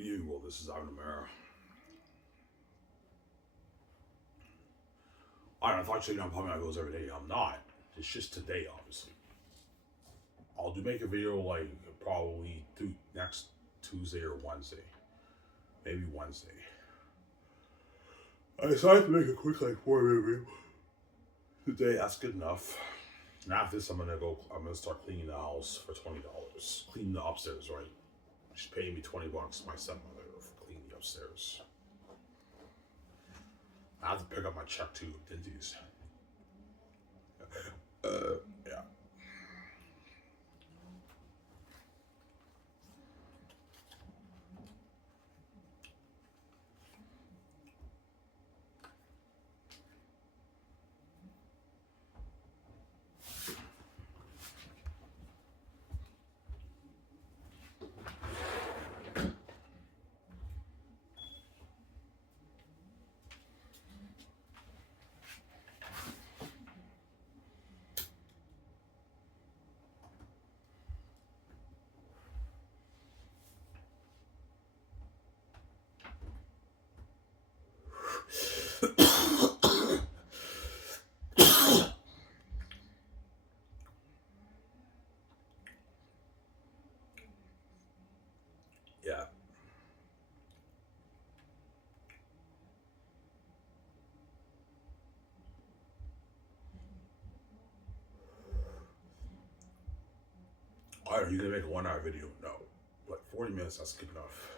Well, this is Ivan Amara. I thought you know I'm pumping my videos every day. I'm not. It's just today, obviously. I'll make a video like probably next Tuesday or Wednesday. Maybe Wednesday. I decided to make a quick 4-minute video today. That's good enough. And after this, I'm gonna start cleaning the house for $20. Cleaning the upstairs, right? She's paying me $20, my stepmother, for cleaning the upstairs. I have to pick up my check too, Dinties. Yeah. Yeah. Alright, you gonna make a 1 hour video? No. 40 minutes, that's good enough.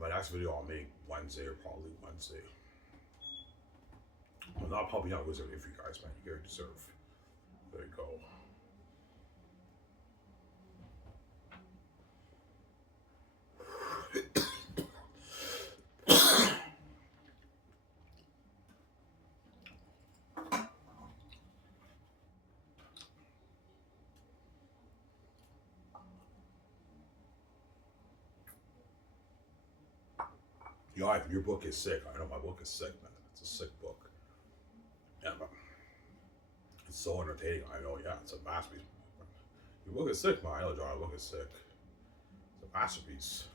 My next video I'll make Wednesday or probably Wednesday. I'm not pumping out videos every day for you guys, man. You guys deserve. There you go. Yo, Ivan, your book is sick. I know my book is sick, man. It's a sick book. Yeah, man. It's so entertaining. I know, yeah, it's a masterpiece. Your book is sick, man. I know, John, your book is sick. It's a masterpiece.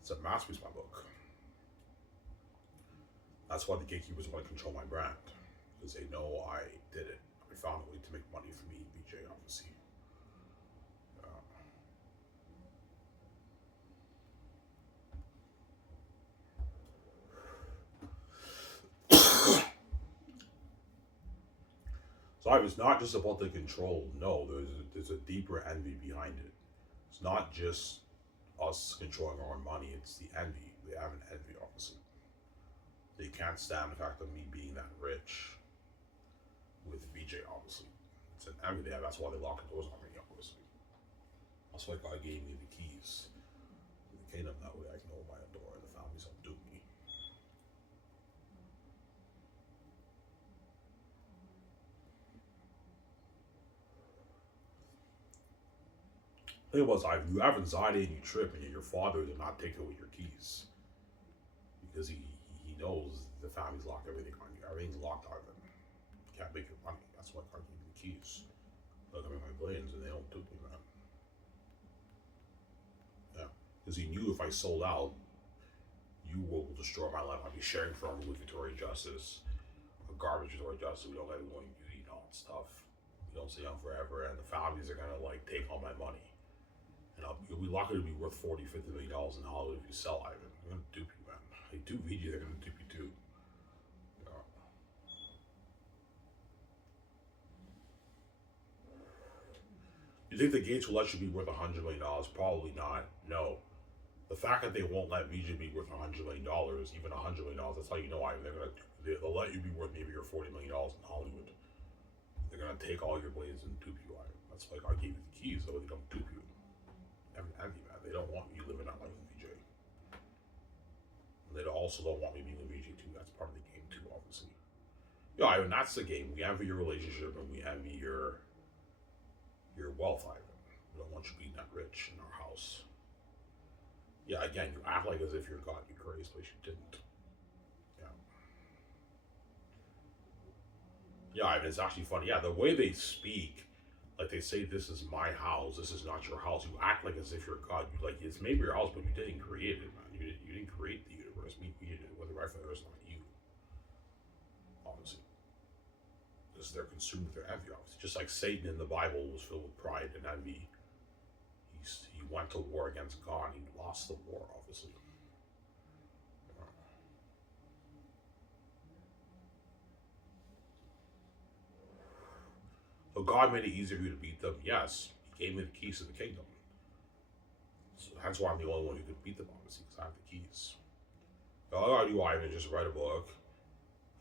It's a masterpiece, my book. That's why the gatekeepers want to control my brand. Because they know I did it. I found a way to make money for me, BJ, obviously. So it's not just about the control. No, there's a deeper envy behind it. It's not just us controlling our own money. It's the envy. They have an envy, obviously. They can't stand the fact of me being that rich with VJ, obviously. It's an envy they have. That's why they lock the doors on me, obviously. That's why God gave me the keys to the kingdom. That way I can open my door and the families don't do me. The thing was, if you have anxiety and you trip, and your father did not take away your keys because he knows the family's locked everything on you. Everything's locked on them. You can't make your money. That's why I can't give you the keys. Look, I'm in my blades and they don't do me, man. Yeah, because he knew if I sold out, you will destroy my life. I'll be sharing from with Victoria Justice, a garbage Victoria Justice. We don't let everyone eat all that stuff. We don't stay on forever, and the families are gonna take all my money. And we lucky to be worth $40-50 million in Hollywood if you sell Ivan. They're gonna dupe you, man. They dupe VG, they're gonna dupe you too. Yeah. You think the Gates will let you be worth $100 million? Probably not. No. The fact that they won't let VJ be worth $100 million, even $100 million, that's how you know Ivan. They'll let you be worth maybe your $40 million in Hollywood. They're gonna take all your blades and dupe you, Ivan. That's why I gave you the keys, so they don't dupe you. Envy, man. They don't want you living that life with VJ. And they also don't want me being with VJ too. That's part of the game too, obviously. Yeah, I mean, that's the game. We envy your relationship and we envy your wealth, Ivan. We don't want you being that rich in our house. Yeah, again, you act like as if you're God, you crazy, but you didn't. Yeah. Yeah, and it's actually funny. Yeah, the way they speak, like they say, "This is my house. This is not your house." You act like as if you're God. You like it's maybe your house, but you didn't create it, man. You didn't create the universe. We created it. Whether right for the earth, not you, obviously, because they're consumed with their envy. Obviously, just like Satan in the Bible was filled with pride and envy. He went to war against God. He lost the war, obviously. So God made it easier for you to beat them. Yes, He gave me the keys to the kingdom. So that's why I'm the only one who could beat them, obviously, because I have the keys. All I gotta do, Ivan, just write a book.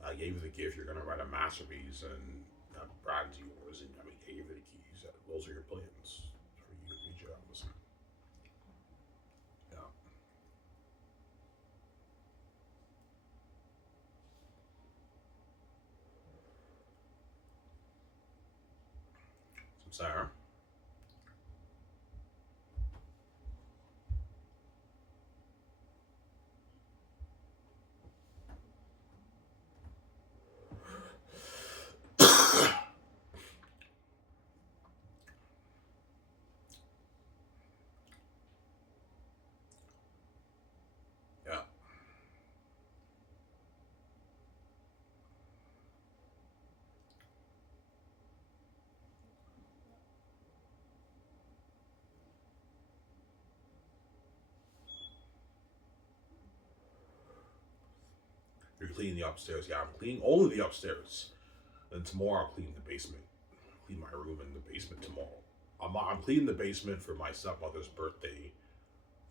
I gave you the gift. You're gonna write a masterpiece, and that brand's yours. And I mean, I gave you the keys. Those are your plans for you to reach your obviously. Yeah. So, Sarah. Yeah. You're cleaning the upstairs. Yeah, I'm cleaning only the upstairs. Then tomorrow I'll clean the basement. Clean my room in the basement tomorrow. I'm cleaning the basement for my stepmother's birthday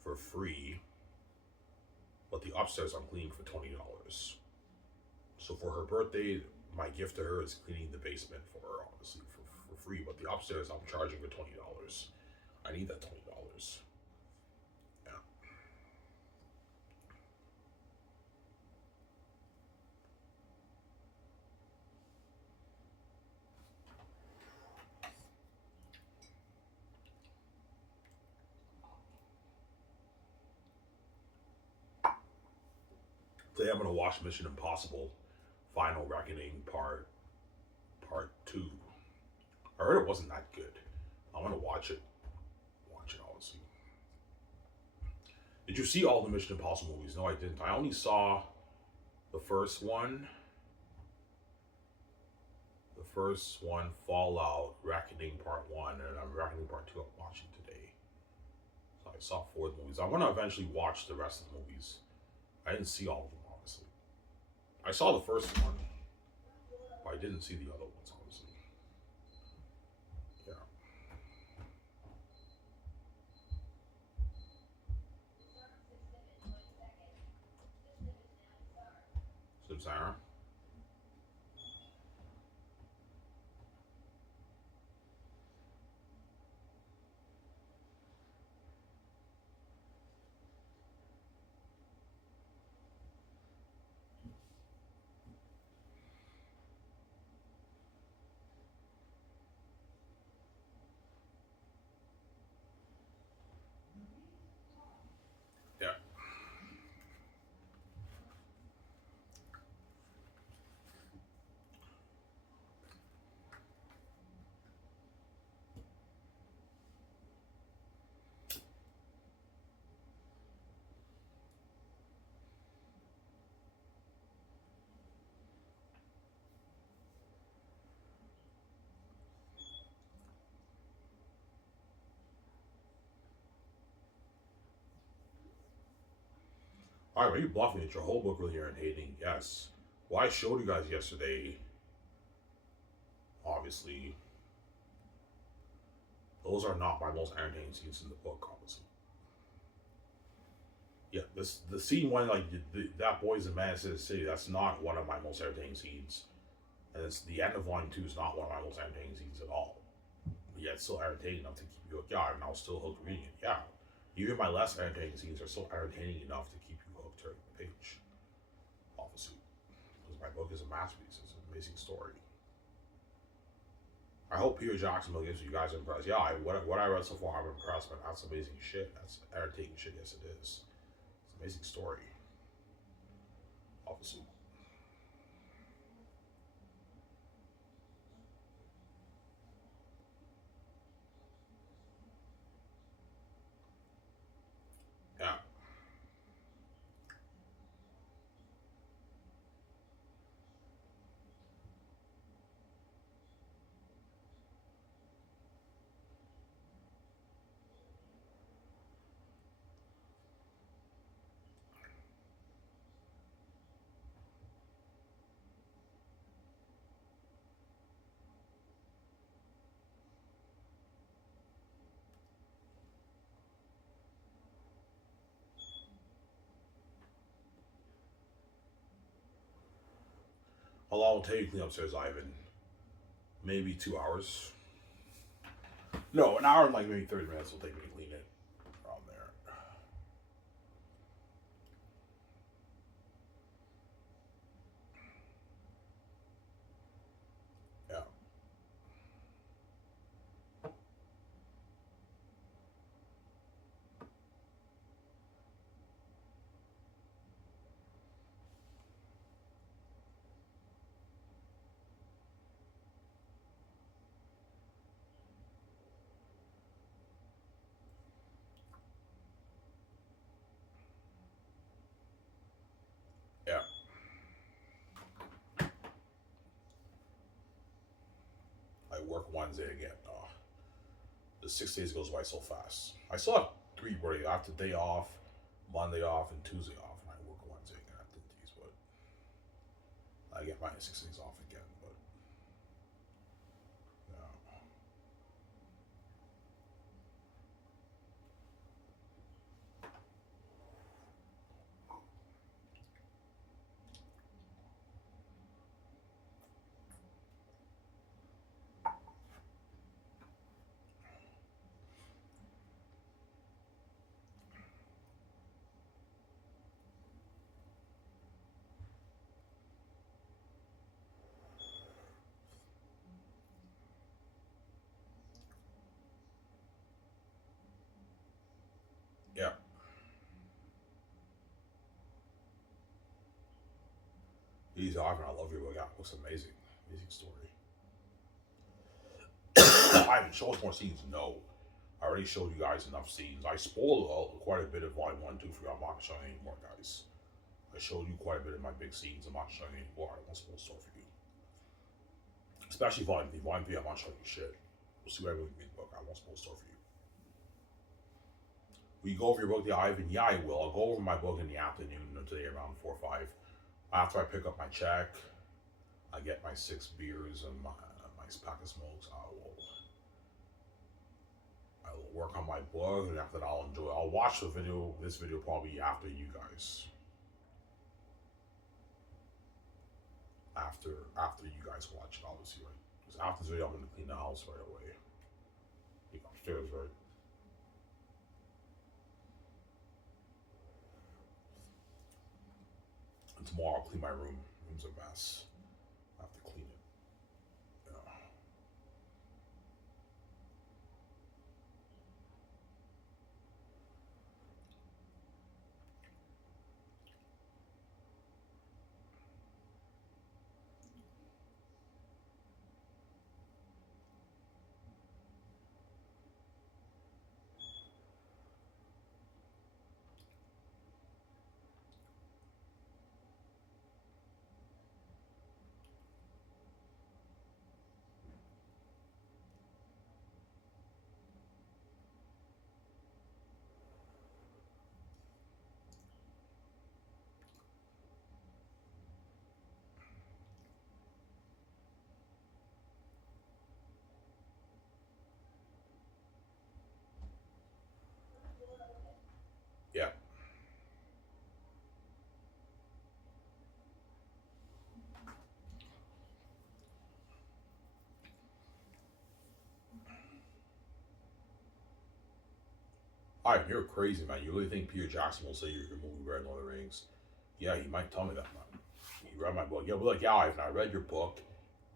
for free, but the upstairs I'm cleaning for $20. So for her birthday, my gift to her is cleaning the basement for her, obviously for free. But the upstairs I'm charging for $20. I need that $20. Yeah. Today I'm gonna watch Mission Impossible: Final Reckoning Part Two. I heard it wasn't that good. I want to watch it. Watch it, obviously. Did you see all the Mission Impossible movies? No, I didn't. I only saw the first one. The first one, Fallout, Reckoning Part One, and I'm Reckoning Part Two. I'm watching today. So I saw four of the movies. I want to eventually watch the rest of the movies. I didn't see all of them, obviously. I saw the first one, but I didn't see the other ones, obviously. Yeah. So, Sarah? Yeah. All right, well, you bluffing. It's your whole book really irritating. Yes. Well, I showed you guys yesterday, obviously, those are not my most entertaining scenes in the book, obviously. Yeah, this the scene when like that boy's in Madison City. That's not one of my most entertaining scenes, and it's the end of volume two is not one of my most entertaining scenes at all. But yeah, it's still entertaining enough to keep you hooked. Yeah, and I was still hooked reading it. Yeah, even my less entertaining scenes are still entertaining enough to keep you hooked during the page. Obviously, because my book is a masterpiece. It's an amazing story. I hope Peter Jacksonville gives you guys impressed. Yeah, what I read so far, I'm impressed. But that's amazing shit. That's entertaining shit. Yes, it is. It's an amazing story. Obviously. How long will it take you to clean upstairs, Ivan? Maybe 2 hours. No, an hour and like maybe 30 minutes will take me to clean it. Around there. Yeah. Yeah. I work Wednesday again. The 6 days goes by so fast. I still have 3 days. I have the day off, Monday off, and Tuesday off, and I work Wednesday again after these. But I get my 6 days off again. But yeah, yeah. He's Ivan. I love your book. Yeah, it looks amazing. Amazing story. Ivan, show us more scenes. No, I already showed you guys enough scenes. I spoiled quite a bit of volume 1, 2 for you. I'm not showing any more, guys. I showed you quite a bit of my big scenes. I'm not showing you any more. I won't spoil stuff for you. Especially volume 3. Volume 3, I'm not showing you shit. We'll see what I really mean book. I won't spoil stuff for you. Will you go over your book, the Ivan? Yeah, I will. I'll go over my book in the afternoon today around 4 or 5. After I pick up my check, I get my 6 beers and my pack of smokes. I will work on my book, and after that, I'll enjoy. I'll watch the video. This video probably after you guys. After you guys watch it, obviously, right? Because after this video, I'm gonna clean the house right away. Get upstairs, right? And tomorrow, I'll clean my room. Room's a mess. I have to clean it. Yeah. Yeah. All right, you're crazy, man. You really think Peter Jackson will say your movie better than Lord of the Rings? Yeah, he might tell me that, man. He read my book. Yeah, but like, yeah, Ivan, I read your book.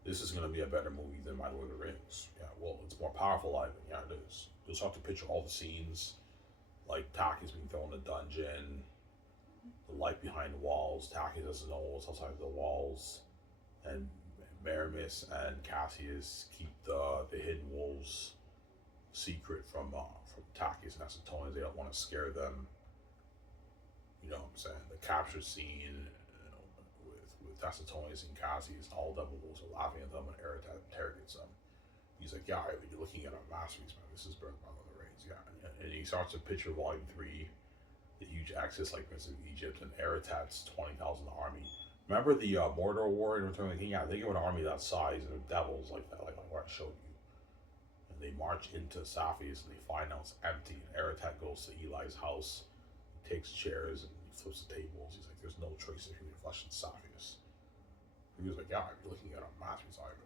This is going to be a better movie than my Lord of the Rings. Yeah, well, it's more powerful, Ivan. Yeah, it is. You'll just have to picture all the scenes, like Taki's being thrown in the dungeon, the light behind the walls. Taki doesn't know what's outside the walls, and Maramis and Cassius keep the hidden wolves secret from Takis and Acetones. They don't want to scare them. You know what I'm saying? The capture scene with Acetones and Cassius, and all the wolves are laughing at them, and Eric interrogates them. He's like, "Yeah, you're looking at a masterpiece, man. This is better than the Rings." Yeah, and he starts to picture Volume 3, the huge axis like Prince of Egypt, and Aratat's 20,000 army. Remember the Mordor War in Return of the King? Yeah, think of an army that size and devils like that, like what I showed you. And they march into Safius and they find out it's empty. And Aratat goes to Eli's house, takes chairs and he flips the tables. He's like, "There's no trace of human flesh in Safius." He was like, yeah, I'd be looking at a masterpiece, Ivan.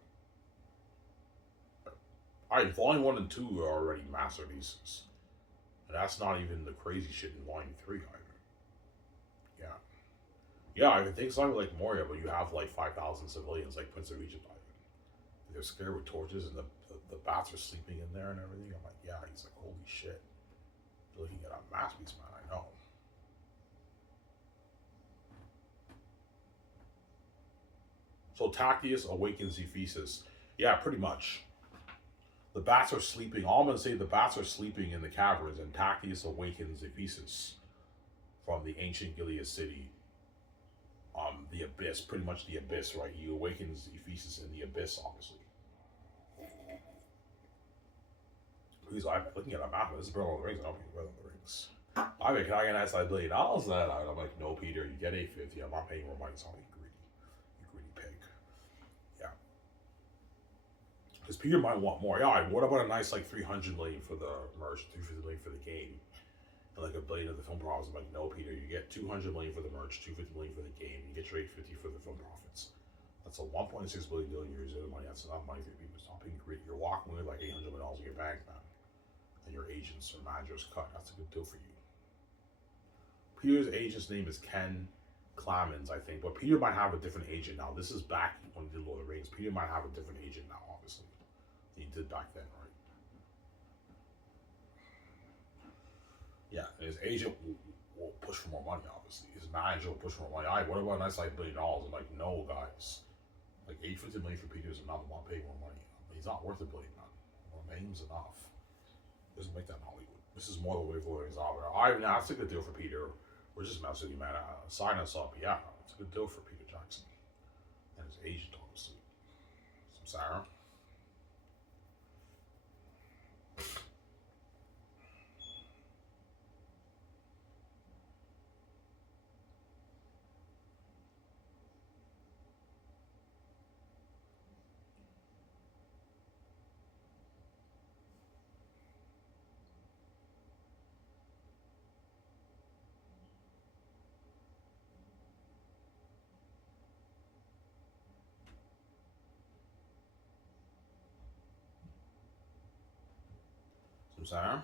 Alright, volume 1 and 2 are already masterpieces. And that's not even the crazy shit in volume 3, Ivan. Yeah. Yeah, I can think something like Moria, but you have like 5,000 civilians like Prince of Egypt, Ivan. They're scared with torches and the bats are sleeping in there and everything. I'm like, yeah, he's like, holy shit. You're looking at a masterpiece, man, I know. So Tactius awakens Ephesus. Yeah, pretty much. The bats are sleeping. All I'm going to say, the bats are sleeping in the caverns, and Tactius awakens Ephesus from the ancient Gilead city. The abyss, pretty much the abyss, right? He awakens Ephesus in the abyss, obviously. He's like, looking at a map, this is Battle of the Rings, I don't think Battle of the Rings. I mean, can I get an $1 billion for that? I'm like, no, Peter, you get 850. I'm not paying more money, so I'm greedy. You greedy pig. Yeah. Because Peter might want more. Yeah, what about a nice like 300 million for the merch, 350 million for the game, and like $1 billion of the film profits? I'm like, no, Peter, you get 200 million for the merch, 250 million for the game, you get your 850 for the film profits. That's a 1.6 billion deal in years of money. That's enough money for people. Stop being greedy. You're walking with like $800 million in your bank, man, and your agents or managers cut. That's a good deal for you. Peter's agent's name is Ken Clamens, I think, but Peter might have a different agent now. This is back when he did Lord of the Rings. Peter might have a different agent now, obviously. He did back then, right? Yeah, and his agent will push for more money, obviously. His manager will push for more money. All right, what about a nice like $1 billion? I'm like, no, guys. Like 850 million for Peter is enough. I want to pay more money. He's not worth $1 billion, man. More name's enough. Doesn't make that in Hollywood. This is more the way for his opera. All right, now that's a good deal for Peter. We're just messing with you, man. Sign us up. Yeah, it's a good deal for Peter Jackson and his agent, obviously. Some Sarah. Some Sarah.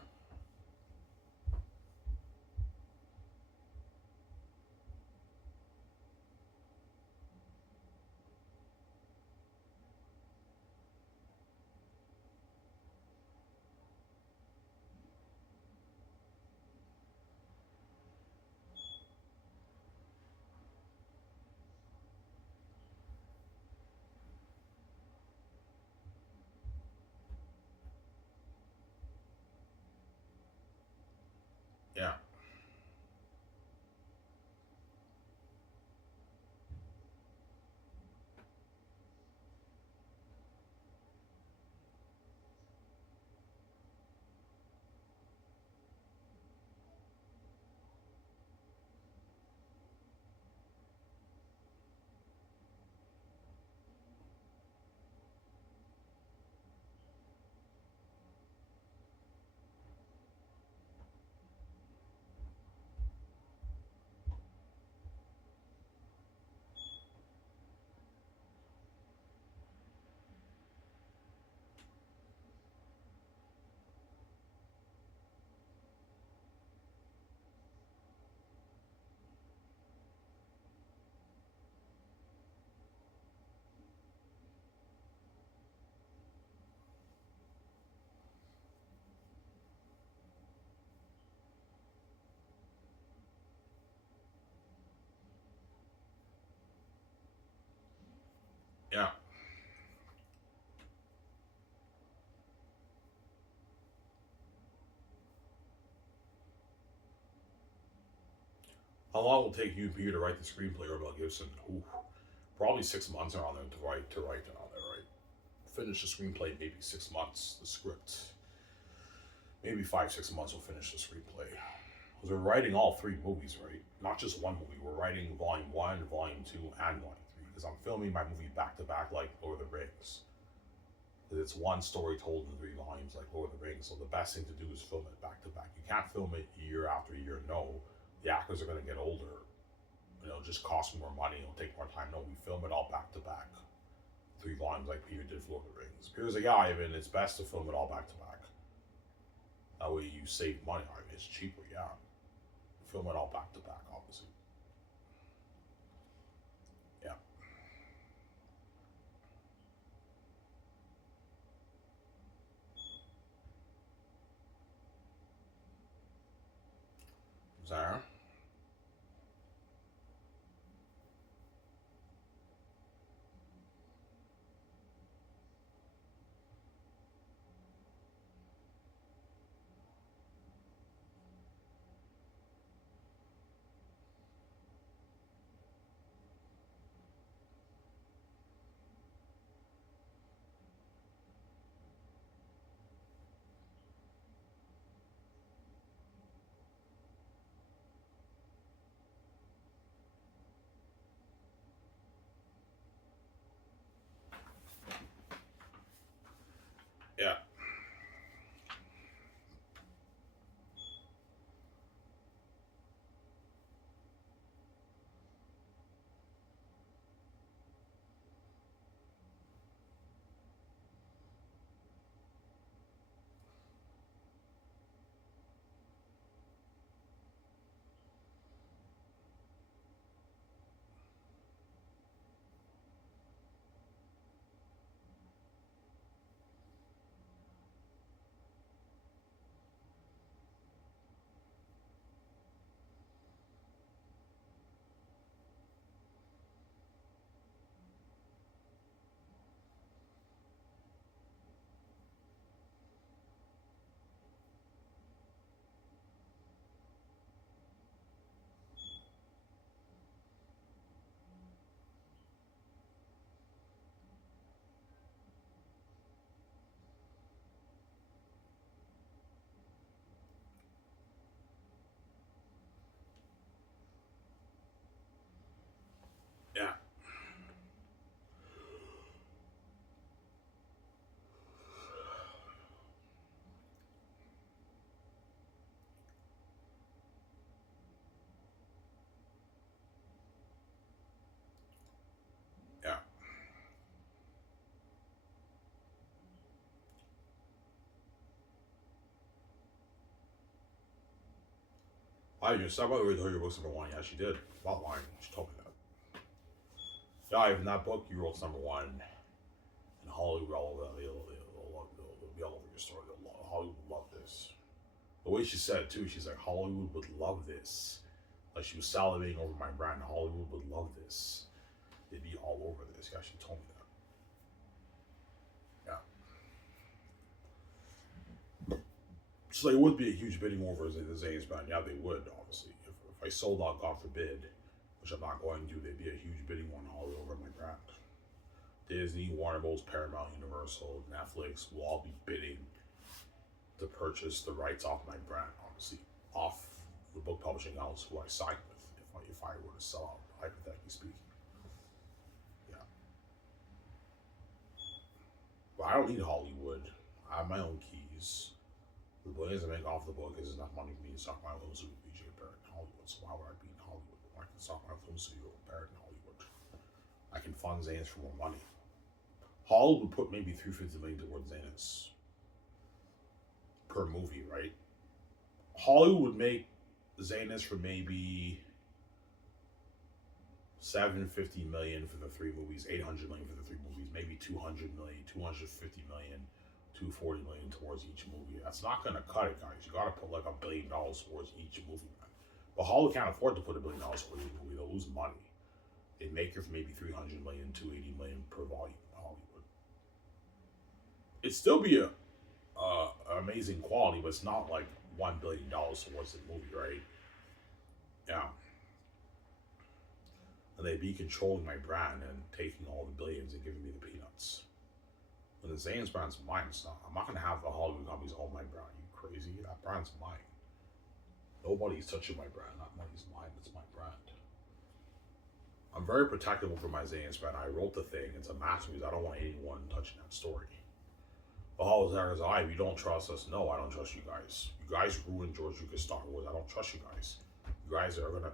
Yeah. Yeah. How long will it take you and Peter to write the screenplay or Mel Gibson? Ooh, probably 6 months around there to write it on there, right? Finish the screenplay maybe 6 months. The script maybe 5 6 months we'll finish the screenplay. Because we're writing all 3 movies, right? Not just one movie. We're writing volume 1, volume 2, and volume 3. Because I'm filming my movie back to back like Lord of the Rings. Because it's one story told in 3 volumes like Lord of the Rings. So the best thing to do is film it back to back. You can't film it year after year. No, the actors are going to get older just cost more money. It'll take more time. No, we film it all back to back, 3 volumes like Peter did for Lord of the Rings. Peter's like, yeah, Ivan, it's best to film it all back to back. That way you save money. I mean, it's cheaper, yeah. Film it all back to back, obviously. Yeah. Zara? Yeah. Yeah. Yeah. I just said, by the way, her book's #1. Yeah, she did. About lying. She told me that. Yeah, Ivan, that book you wrote's #1. And Hollywood all over that. They'll be all over your story. Hollywood would love this. The way she said it too, she's like, Hollywood would love this. Like she was salivating over my brand. Hollywood would love this. They'd be all over this. Yeah, she told me that. Yeah. So it would be a huge bidding war for the Xanus Brand. Yeah, they would, obviously. If I sold out, God forbid, which I'm not going to, there'd be a huge bidding war on Hollywood over my brand. Disney, Warner Bros., Paramount, Universal, Netflix will all be bidding to purchase the rights off my brand, obviously, off the book publishing house who I signed with, if I were to sell out, hypothetically speaking. Yeah. But I don't need Hollywood. I have my own keys. The billions I make off the book is enough money for me to start my own studio with BJ Barrett in Hollywood. So why would I be in Hollywood? I can start my own studio with Barrett in Hollywood. I can fund Xanus for more money. Hollywood would put maybe $350 million towards Xanus per movie, right? Hollywood would make Xanus for maybe $750 million for the 3 movies, $800 million for the 3 movies, maybe $200 million, $250 million, $240 million towards each movie. That's not gonna cut it, guys. You gotta put like $1 billion towards each movie, man. But Hollywood can't afford to put $1 billion towards each movie. They'll lose money. They make it for maybe $300 million, $280 million per volume. Hollywood. It'd still be a amazing quality, but it's not like $1 billion towards the movie, right? Yeah. And they'd be controlling my brand and taking all the billions and giving me the peanuts. When the Xanus brand's mine, it's not. I'm not gonna have the Hollywood companies own my brand. Are you crazy? That brand's mine. Nobody's touching my brand. That money's mine. It's my brand. I'm very protective over my Xanus brand. I wrote the thing. It's a masterpiece. I don't want anyone touching that story. The Hollywood Actors, you don't trust us. No, I don't trust you guys. You guys ruined George Lucas' Star Wars. I don't trust you guys. You guys are gonna.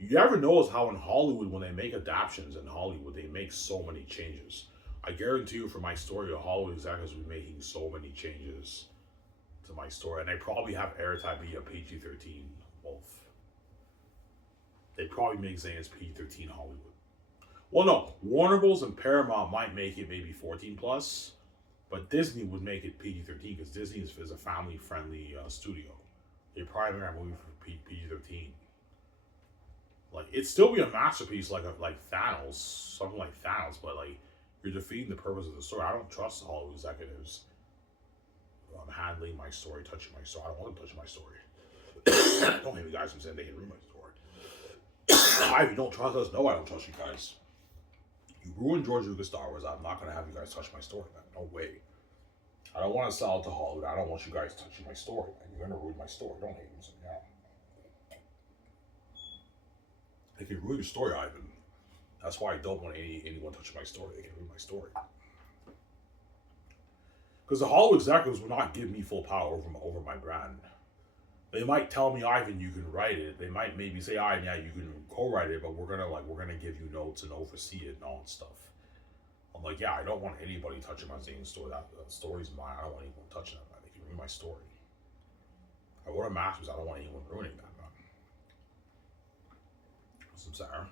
You ever notice how in Hollywood, when they make adaptations in Hollywood, they make so many changes? I guarantee you, for my story, the Hollywood executives will be making so many changes to my story, and they probably have airtime be a PG-13 both. They probably make Xanus PG-13 Hollywood. Well, no, Warner Bros. And Paramount might make it maybe 14 plus, but Disney would make it PG-13 because Disney is a family-friendly studio. They probably make a movie for PG-13. Like it'd still be a masterpiece, like Thanos, something like Thanos, but like you're defeating the purpose of the story. I don't trust the Hollywood executives handling my story, touching my story. I don't want them touching my story. Don't hate me, guys. I'm saying they can ruin my story. If you don't trust us, no, I don't trust you guys. You ruined George Lucas Star Wars. I'm not gonna have you guys touch my story, man. No way. I don't want to sell it to Hollywood. I don't want you guys touching my story, man. You're gonna ruin my story. Don't hate me, so yeah. They can ruin your story, Ivan. That's why I don't want anyone touching my story. They can ruin my story. Because the Hollywood executives will not give me full power over my brand. They might tell me, Ivan, you can write it. They might maybe say, Ivan, yeah, you can co-write it, but we're gonna give you notes and oversee it and all that stuff. I'm like, yeah, I don't want anybody touching my Zane story. That story's mine. I don't want anyone touching it, man. They can ruin my story. I want a master's. I don't want anyone ruining that, man. Some Sarah.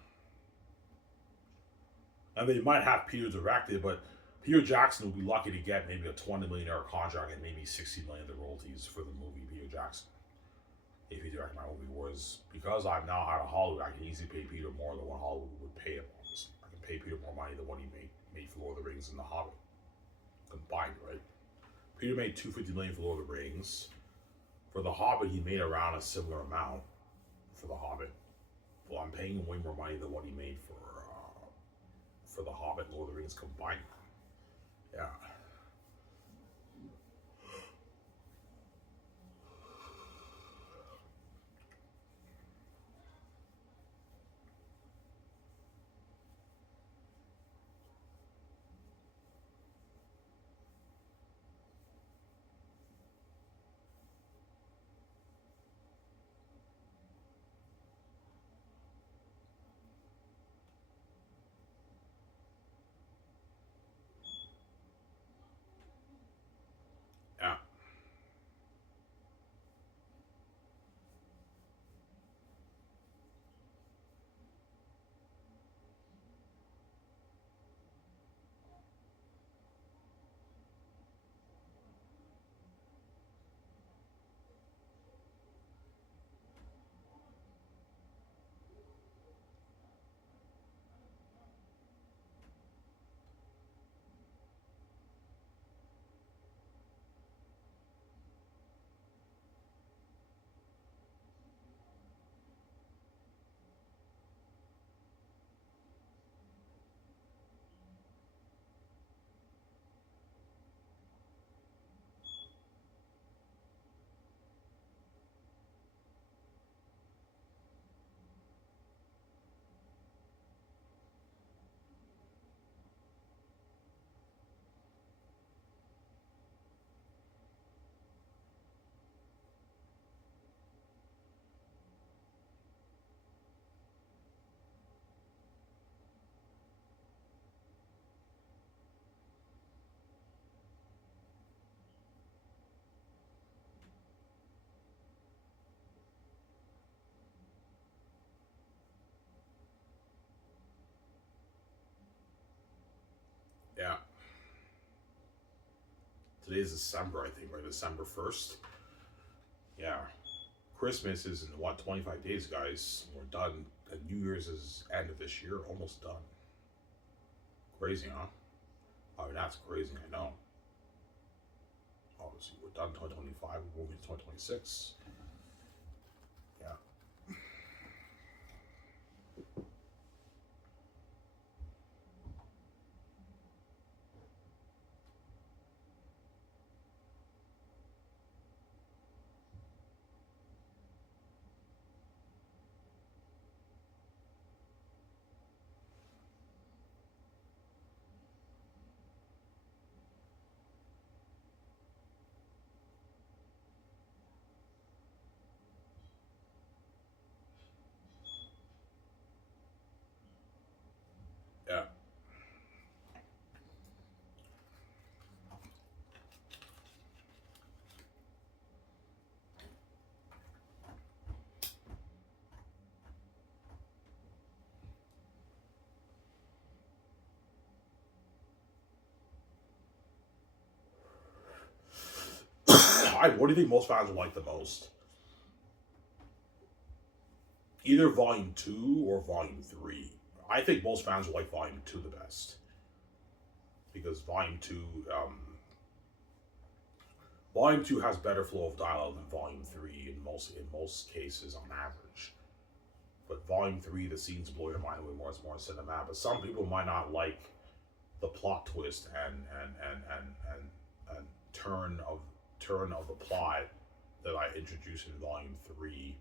And they might have Peter direct it, but Peter Jackson will be lucky to get maybe a $20 million contract and maybe $60 million of royalties for the movie Peter Jackson. If he directed my movie, whereas because I'm now out of Hollywood, I can easily pay Peter more than what Hollywood would pay him. I can pay Peter more money than what he made for Lord of the Rings and The Hobbit combined, right? Peter made $250 million for Lord of the Rings. For The Hobbit, he made around a similar amount for The Hobbit. Well, I'm paying him way more money than what he made for The Hobbit and Lord of the Rings combined. Yeah. Yeah. Yeah. Today's December, I think, right? December 1st. Yeah. Christmas is in what, 25 days, guys. We're done. And New Year's is end of this year, almost done. Crazy, huh? I mean, that's crazy, I know. Obviously, we're done 2025, we're moving to 2026. Yeah. What do you think most fans will like the most? Either Volume 2 or Volume 3. I think most fans will like Volume 2 the best. Because Volume 2 has better flow of dialogue than Volume 3 in most cases on average. But Volume 3, the scenes blow your mind way more. It's more cinematic. But some people might not like the plot twist and turn of the plot that I introduced in Volume 3.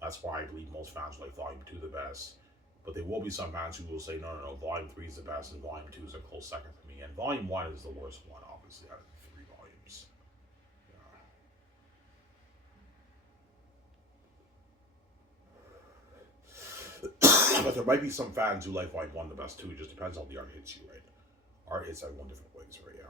That's why I believe most fans like Volume 2 the best. But there will be some fans who will say, no, Volume 3 is the best and Volume 2 is a close second for me. And Volume 1 is the worst one, obviously, out of the 3 volumes. Yeah. But there might be some fans who like Volume 1 the best too. It just depends how the art hits you, right? Art hits everyone different ways, right? Yeah.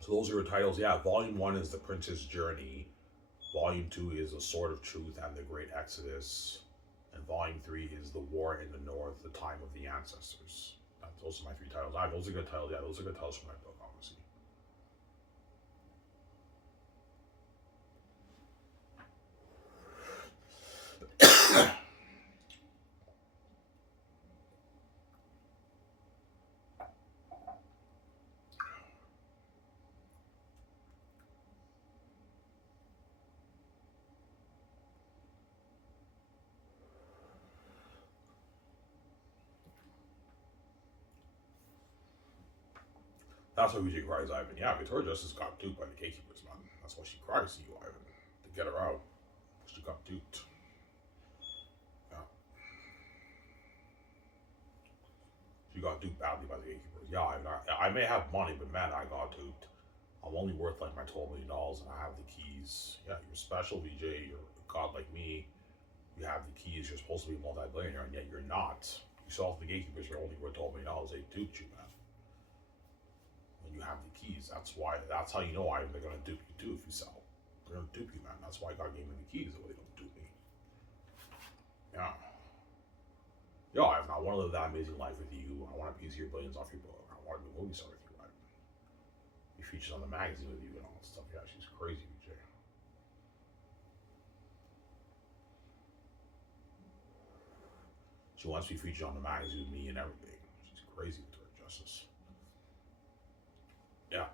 So those are your titles. Yeah, Volume 1 is The Prince's Journey. Volume 2 is The Sword of Truth and the Great Exodus. And Volume 3 is The War in the North, The Time of the Ancestors. Those are my 3 titles. Those are good titles. Yeah, those are good titles for my book, obviously. That's why VJ cries, Ivan. Yeah, Victoria Justice got duped by the gatekeepers, man. That's why she cries to you, Ivan. To get her out. She got duped. Yeah. She got duped badly by the gatekeepers. Yeah, Ivan, I may have money, but man, I got duped. I'm only worth like my $12 million and I have the keys. Yeah, you're special, VJ. You're a god like me. You have the keys. You're supposed to be a multi-billionaire, and yet you're not. You saw the gatekeepers. You're only worth $12 million. They duped you, man. You have the keys. That's how you know they're gonna dupe you too if you sell. They're gonna dupe you, man. That's why God gave me the keys, so they don't dupe me. Yeah. Yo, I want to live that amazing life with you. I want a piece of your billions off your book. I want to be a movie star with you. He features on the magazine with you and all that stuff. Yeah, she's crazy, VJ. She wants to be featured on the magazine with me and everything. She's crazy with her justice. Yeah.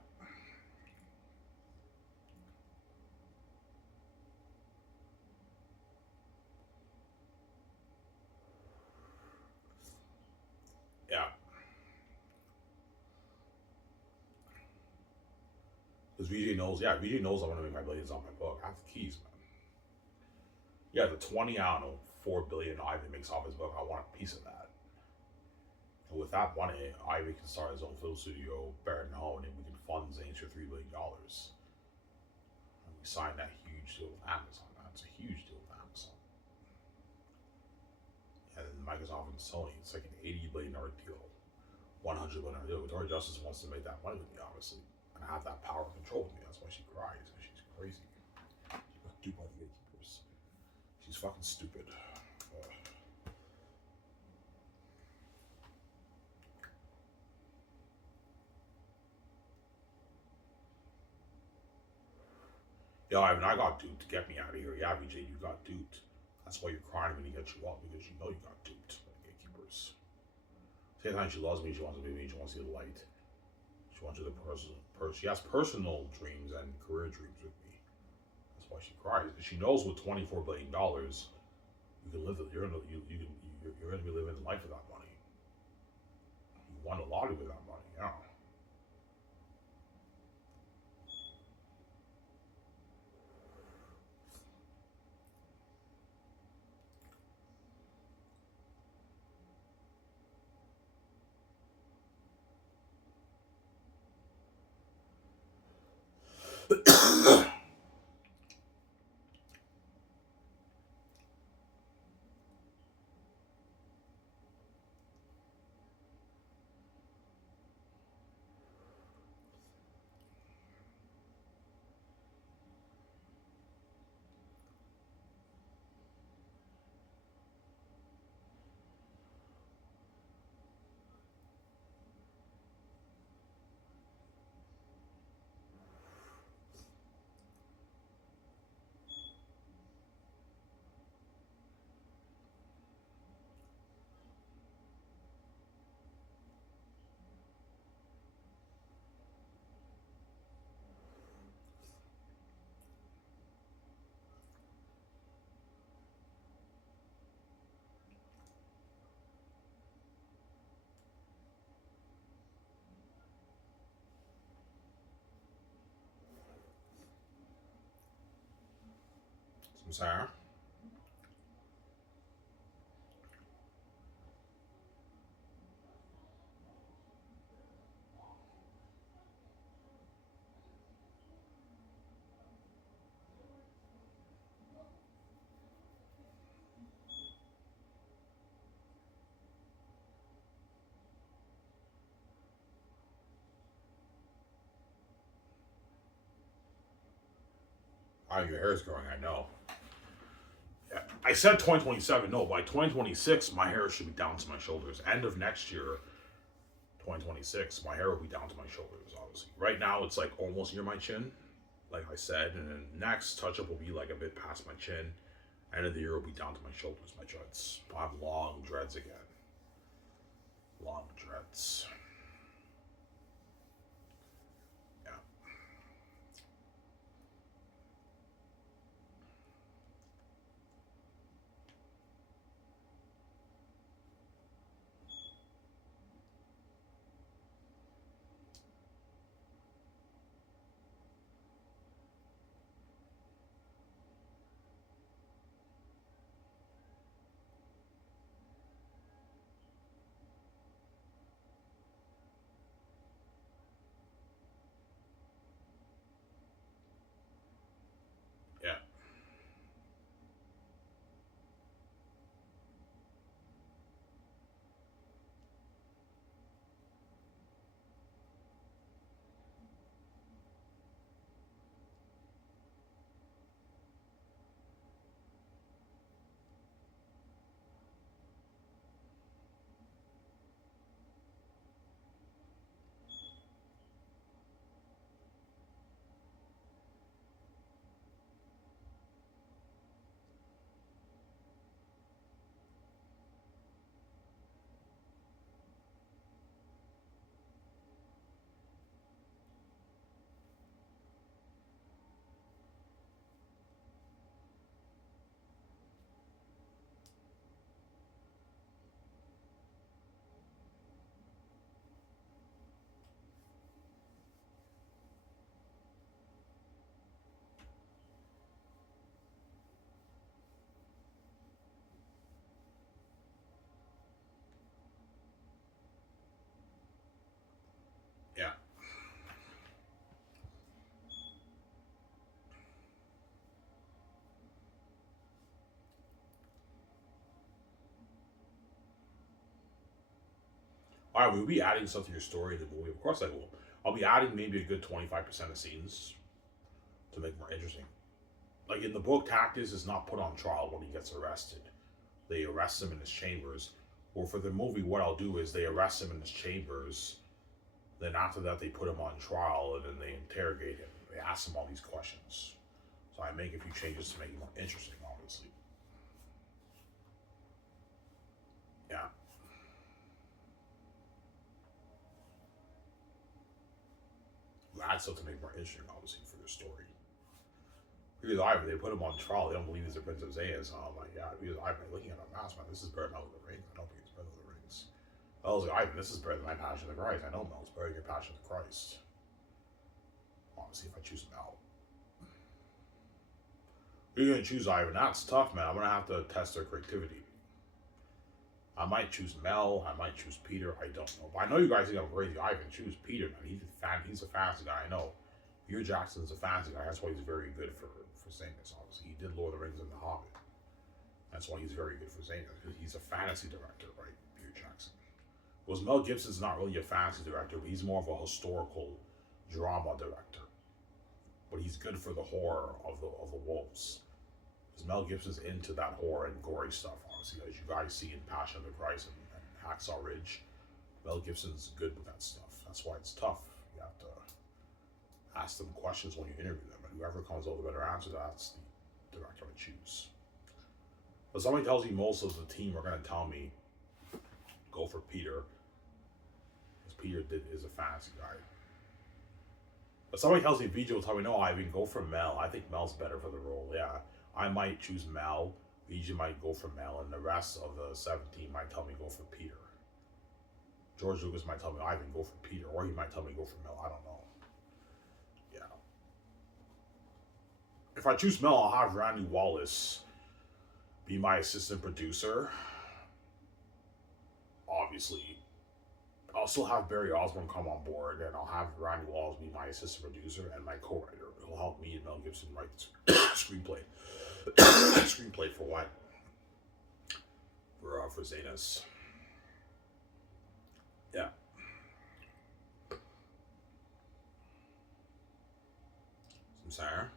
Yeah. Because VJ knows I want to make my billions on my book. I have the keys, man. Yeah, the 20, I don't know, 4 billion Ivan makes off his book, I want a piece of that. And with that money, Ivan can start his own film studio, Barron Home, and we can fund Xanus for $3 billion. And we signed that huge deal with Amazon. That's a huge deal with Amazon. And then Microsoft and Sony, it's like an $80 billion deal, $100 billion deal. Victoria Justice wants to make that money with me, obviously, and have that power and control with me. That's why she cries. She's crazy. She got duped by the gatekeepers. She's fucking stupid. Yeah, Ivan, I got duped to get me out of here. Yeah, VJ, you got duped. That's why you're crying when he gets you up, because you know you got duped by the gatekeepers. Same time she loves me, she wants to be me, she wants to see the light. She wants you to she has personal dreams and career dreams with me. That's why she cries. Because she knows with $24 billion, you can live. You're gonna be living a life with that money. You won a lottery with that money. Yeah. I'm sorry. Oh, your hair is growing, I know. Yeah. I said 2027. No, by 2026, my hair should be down to my shoulders. End of next year, 2026, my hair will be down to my shoulders, obviously. Right now, it's like almost near my chin, like I said. And then next touch up will be like a bit past my chin. End of the year will be down to my shoulders, my dreads. I'll have long dreads again. Long dreads. Yeah. Yeah. Yeah. All right, we'll be adding stuff to your story in the movie. Of course I will. I'll be adding maybe a good 25% of scenes to make it more interesting. Like in the book, Cactus is not put on trial when he gets arrested. They arrest him in his chambers. Or for the movie, what I'll do is they arrest him in his chambers. Then after that, they put him on trial and then they interrogate him. They ask him all these questions. So I make a few changes to make it more interesting, obviously. Yeah. Add stuff to make it more interesting, obviously, for the story. Because Ivan, they put him on trial. They don't believe he's the Prince of Xanus. Oh my god. Because Ivan, looking at a mask, man, this is better than Lord of the Rings. I don't think it's better than the Rings. I was like, Ivan, this is better than my Passion of the Christ. I know Mel's better than your Passion of the Christ. Honestly, if I choose Mel. Who are you going to choose, Ivan? That's tough, man. I'm going to have to test their creativity. I might choose Mel. I might choose Peter. I don't know. But I know you guys think I'm crazy. Ivan, choose Peter, man. He's a fantasy guy. I know. Peter Jackson's a fantasy guy. That's why he's very good for Xanus, obviously. He did Lord of the Rings and The Hobbit. That's why he's very good for Xanus, because he's a fantasy director, right? Peter Jackson. Whereas Mel Gibson's not really a fantasy director, but he's more of a historical drama director. But he's good for the horror of the wolves. Because Mel Gibson's into that horror and gory stuff, honestly. As you guys see in Passion of the Christ and Hacksaw Ridge, Mel Gibson's good with that stuff. That's why it's tough. You have to ask them questions when you interview them, and whoever comes up with a better answer, that's the director to choose. But somebody tells me most of the team are going to tell me go for Peter, because Peter is a fantasy guy. But somebody tells me VJ will tell me no, Ivan, go for Mel. I think Mel's better for the role. Yeah, I might choose Mel. VJ might go for Mel, and the rest of the 17 might tell me go for Peter. George Lucas might tell me Ivan, go for Peter, or he might tell me go for Mel. I don't know. if I choose Mel, I'll have Randy Wallace be my assistant producer. Obviously, I'll still have Barry Osborne come on board, and I'll have Randy Wallace be my assistant producer and my co-writer. He'll help me and Mel Gibson write the screenplay. Screenplay for what? For Xanus. Yeah. Samsara.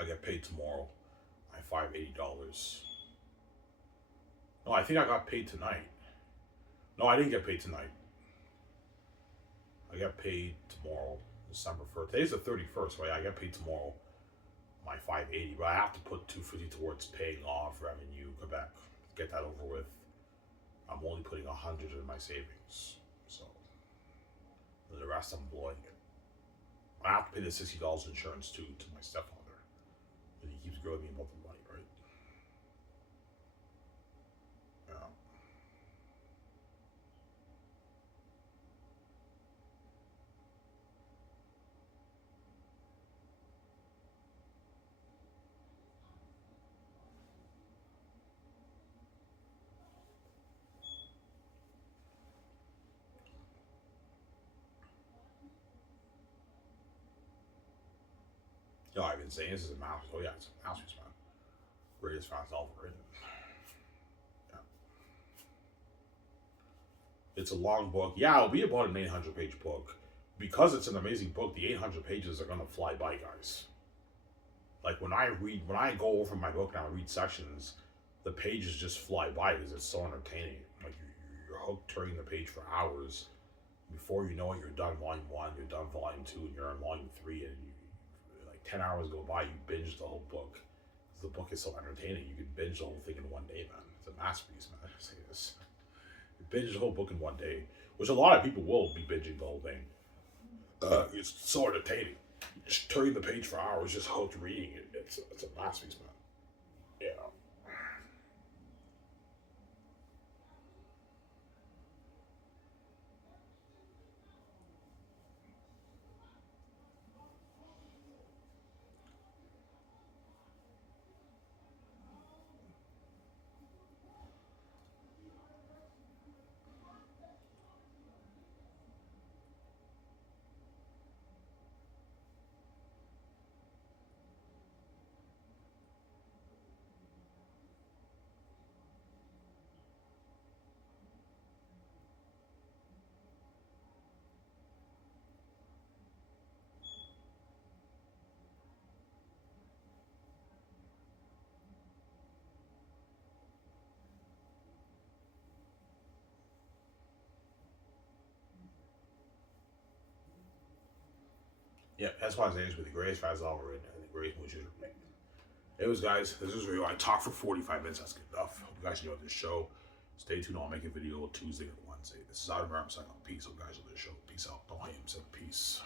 I get paid tomorrow. I $580. No, I think I got paid tonight. No, I didn't get paid tonight. I got paid tomorrow, December 1st. Today's the 31st, right? I got paid tomorrow, my $580, but I have to put $250 towards paying off revenue Quebec. Get that over with. I'm only putting $100 in my savings, so the rest I'm blowing it. I have to pay the $60 insurance too to my stepfather. And he keeps grilling me about the money, right? Yeah. I've been saying this is a masterpiece. Oh yeah, it's a masterpiece, man. Greatest fast novel written. Yeah. It's a long book. Yeah, it'll be about an 800-page book. Because it's an amazing book, the 800 pages are gonna fly by, guys. Like when I go over my book and I read sections, the pages just fly by because it's so entertaining. Like you're hooked turning the page for hours. Before you know it, you're done volume 1, you're done volume 2, and you're on volume 3, and 10 hours go by, you binge the whole book. The book is so entertaining, you can binge the whole thing in one day, man. It's a masterpiece, man. I say this. You binge the whole book in one day, which a lot of people will be binging the whole thing. It's so entertaining. Just turning the page for hours, just hooked reading it. It's a masterpiece, man. Yeah. Yeah, that's why I say it's with the greatest fast novel written and the greatest movies written. Anyways, guys, this is review. I talked for 45 minutes. That's good enough. Hope you guys enjoyed this show. Stay tuned. I'll make a video Tuesday and Wednesday. This is Ivan. I'm signing off. Peace. Hope you guys enjoyed this show. Peace out. Don't hate him. Peace.